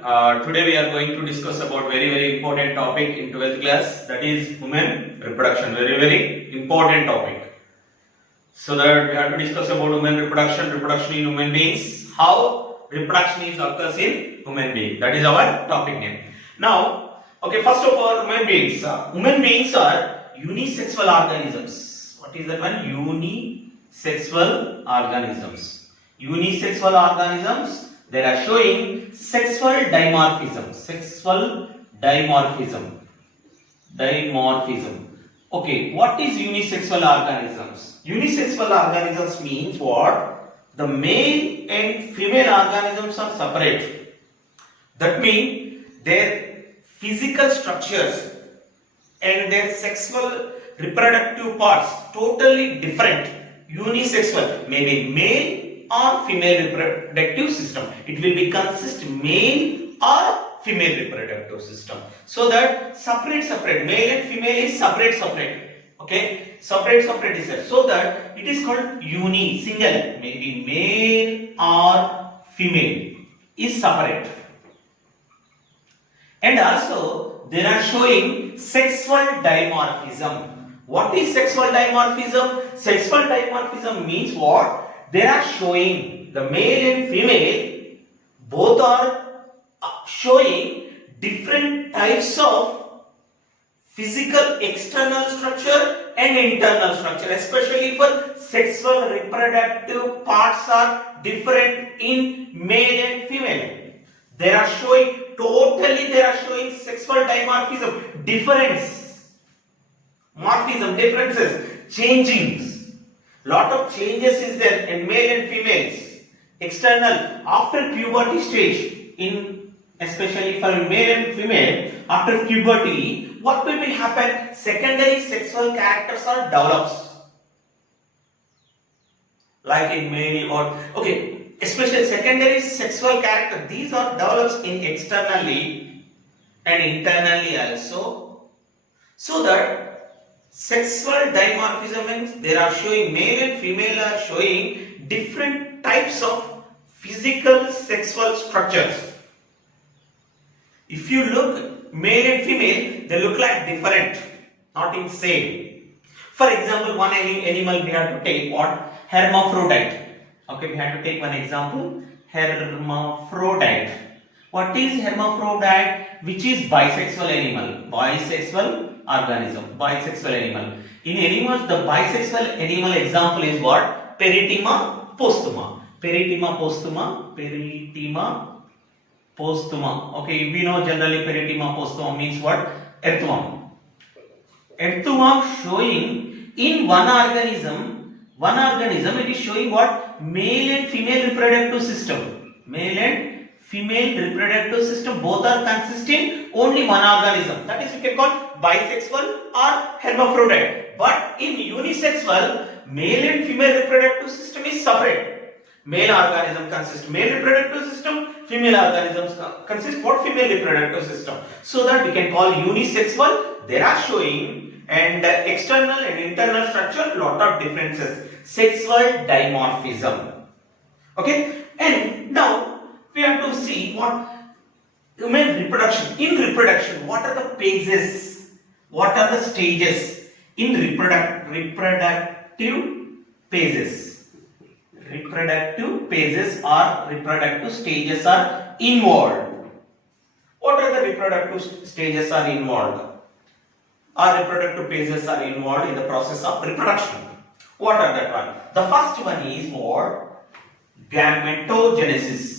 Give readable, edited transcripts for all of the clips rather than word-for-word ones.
Today we are going to discuss about very important topic in 12th class, that is human reproduction. Very important topic. So that we have to discuss about human reproduction in human beings, how reproduction occurs in human being. That is our topic name. Now, okay, first of all, human beings are unisexual organisms. What is that one? Unisexual organisms. Unisexual organisms, they are showing sexual dimorphism. Okay, what is unisexual organisms? Unisexual organisms means what? The male and female organisms are separate. That means their physical structures and their sexual reproductive parts totally different. Unisexual, maybe male or female reproductive system. It will be consist male or female reproductive system. So that separate male and female is separate. Okay, separate is there. So that it is called single. Maybe male or female is separate. And also they are showing sexual dimorphism. What is sexual dimorphism? Sexual dimorphism means what? They are showing the male and female both are showing different types of physical external structure and internal structure, especially for sexual reproductive parts are different in male and female. They are showing sexual dimorphism, differences, changings. Lot of changes is there in male and females. External after puberty stage, in especially for male and female, after puberty, what will happen? Secondary sexual characters are develops. Like in male or okay, especially secondary sexual character, these are develops in externally and internally also. So that sexual dimorphism means they are showing male and female are showing different types of physical sexual structures. If you look male and female, they look like different, not in same. For example, one animal we have to take what? Hermaphrodite. Okay, we have to take one example. Hermaphrodite. What is hermaphrodite? Which is bisexual animal. Bisexual animal. In animals, the bisexual animal example is what? Peritima postuma. Okay, we know generally Peritima postuma means what? Earthworm. Earthworm showing in one organism it is showing what? Male and female reproductive system. Both are consisting only one organism. That is we can call bisexual or hermaphrodite. But in unisexual, male and female reproductive system is separate. Male organism consists male reproductive system, female organisms consist what? Female reproductive system. So that we can call unisexual. They are showing and external and internal structure lot of differences. Sexual dimorphism. Okay, and now we have to see what human reproduction. In reproduction, what are the phases? What are the stages in reproductive phases? Reproductive phases or reproductive stages are involved. What are the reproductive stages are involved? Or reproductive phases are involved in the process of reproduction. What are that one? The first one is what? Gametogenesis.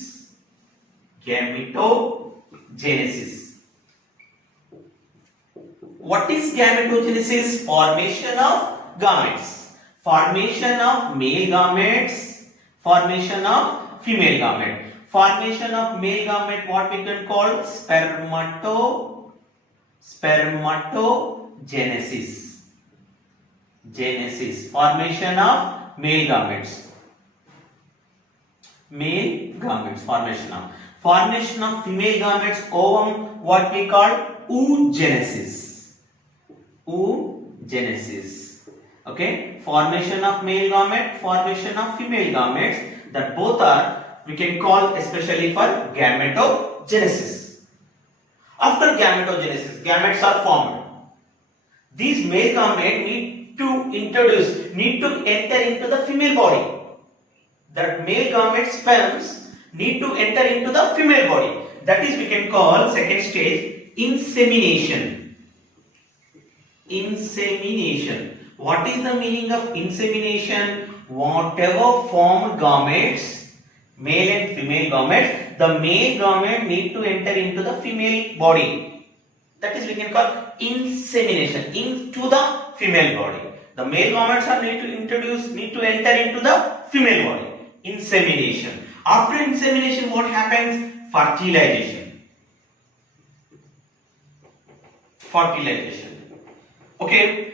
What is gametogenesis? Formation of gametes. Formation of male gametes. Formation of female gamete. Formation of male gamete, what we can call? Spermatogenesis. Formation of male gametes. Formation of female gametes, ovum, what we call? oogenesis. Okay, formation of male gamete, formation of female gametes, that both are we can call especially for gametogenesis. After gametogenesis, gametes are formed. These male gametes need to enter into the female body. That male gamete sperms need to enter into the female body. That is, we can call second stage insemination. Insemination. What is the meaning of insemination? Whatever formed gametes, male and female gametes, the male gamete need to enter into the female body. That is, we can call insemination, into the female body. The male gametes are need to enter into the female body. Insemination. After insemination, what happens? Fertilization. Fertilization. Okay.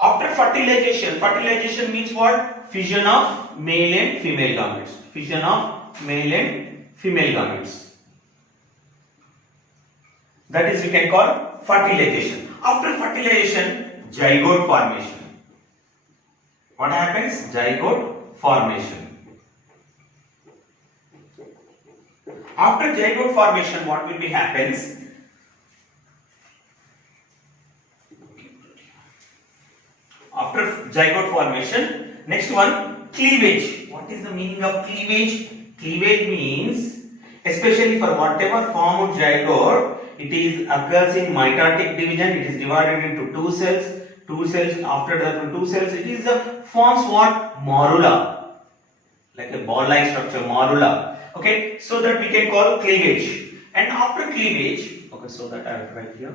After fertilization means what? Fusion of male and female gametes. Fusion of male and female gametes. That is, we can call fertilization. After fertilization, zygote formation. What happens? Zygote formation. After zygote formation, what will be happens? After zygote formation, next one, cleavage. What is the meaning of cleavage? Cleavage means, especially for whatever form of zygote, it is occurs in mitotic division. It is divided into two cells. Two cells. After the two cells, it is forms what? Morula, like a ball-like structure, morula. Okay, so that we can call cleavage. And after cleavage, okay, so that I will write here.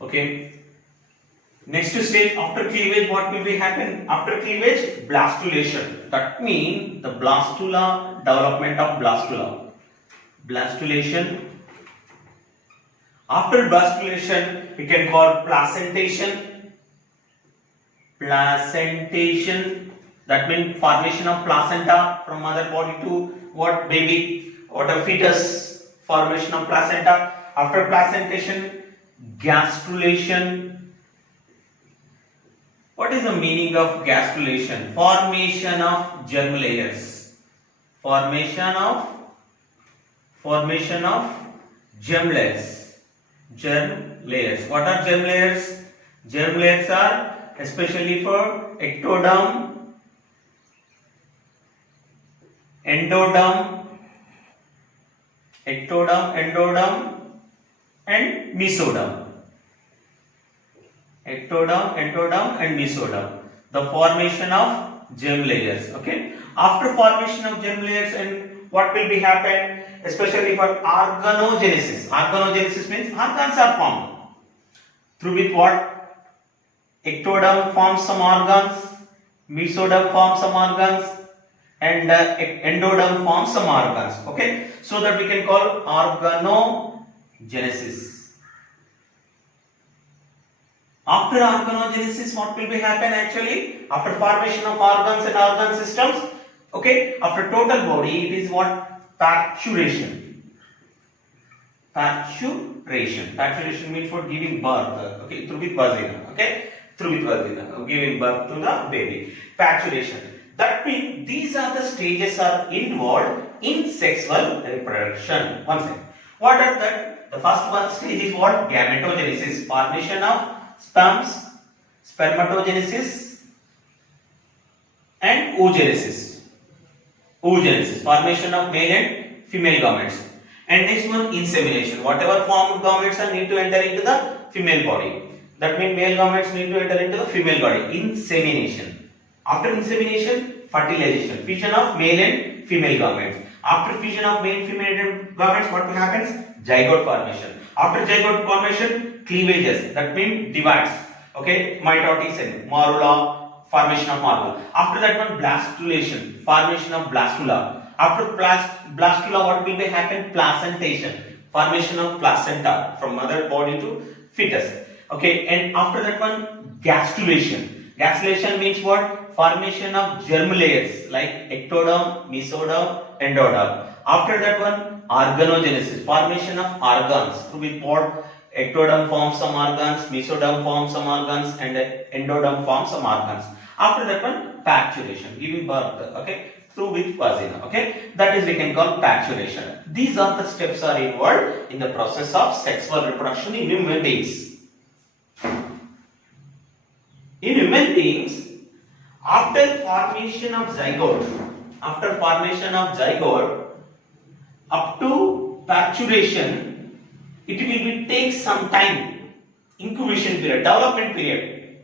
Okay. Next stage, after cleavage, what will be happen? After cleavage, blastulation. That means the blastula, development of blastula. Blastulation. After blastulation, we can call placentation. Placentation. That means formation of placenta from mother body to what? Baby or the fetus. Formation of placenta. After placentation, gastrulation. What is the meaning of gastrulation? Formation of germ layers. Formation of germ layers. Germ layers. What are germ layers? Germ layers are especially for ectoderm, endoderm, endoderm, and mesoderm. Ectoderm, endoderm, and mesoderm. The formation of germ layers. Okay. After formation of germ layers, and what will be happen? Especially for organogenesis. Organogenesis means organs are formed. Through with what? Ectoderm forms some organs, mesoderm forms some organs, and endoderm forms some organs. Okay. So that we can call organogenesis. After organogenesis, what will be happen actually? After formation of organs and organ systems, okay, after total body, it is what? Parturition. Parturition. Parturition means for giving birth, okay, through with vagina, okay, through with vagina, giving birth to the baby. Parturition. That means these are the stages are involved in sexual reproduction. One second. What are that? The first one stage is what? Gametogenesis. Formation of sperms, spermatogenesis, and oogenesis. Oogenesis, formation of male and female gametes. And next one, insemination. Whatever formed gametes are need to enter into the female body. That means male gametes need to enter into the female body. Insemination. After insemination, fertilization. Fusion of male and female gametes. After fusion of male and female gametes, what happens? Zygote formation. After zygote formation, cleavages. That means divides. Okay, mitotic cell, morula, formation of morula. After that one, blastulation, formation of blastula. After blastula, what will be happen? Placentation, formation of placenta from mother body to fetus. Okay, and after that one, gastrulation. Gastrulation means what? Formation of germ layers like ectoderm, mesoderm, endoderm. After that one, organogenesis, formation of organs with what? ectoderm forms some organs, mesoderm forms some organs, and endoderm forms some organs. After that one, parturition, giving birth, okay, through with vagina, okay, that is we can call parturition. These are the steps are involved in the process of sexual reproduction in human beings. In human beings, after formation of zygote, up to parturition, it will take some time, incubation period, development period.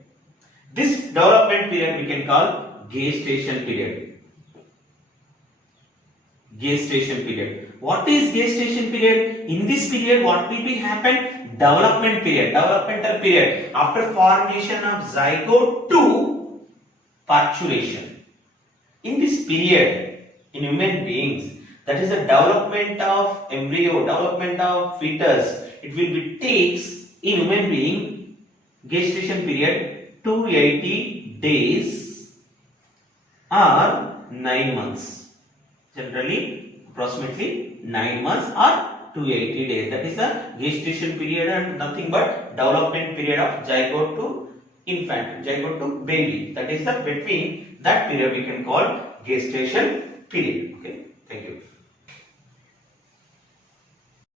This development period we can call gestation period. Gestation period. What is gestation period? In this period, what will be happen? Developmental period. After formation of zygote to parturition. In this period, in human beings, that is the development of embryo, development of fetus. It will be takes in human being gestation period 280 days or 9 months. Generally, approximately 9 months or 280 days. That is the gestation period and nothing but development period of zygote to infant, zygote to baby. That is the between that period we can call gestation period. Okay, thank you.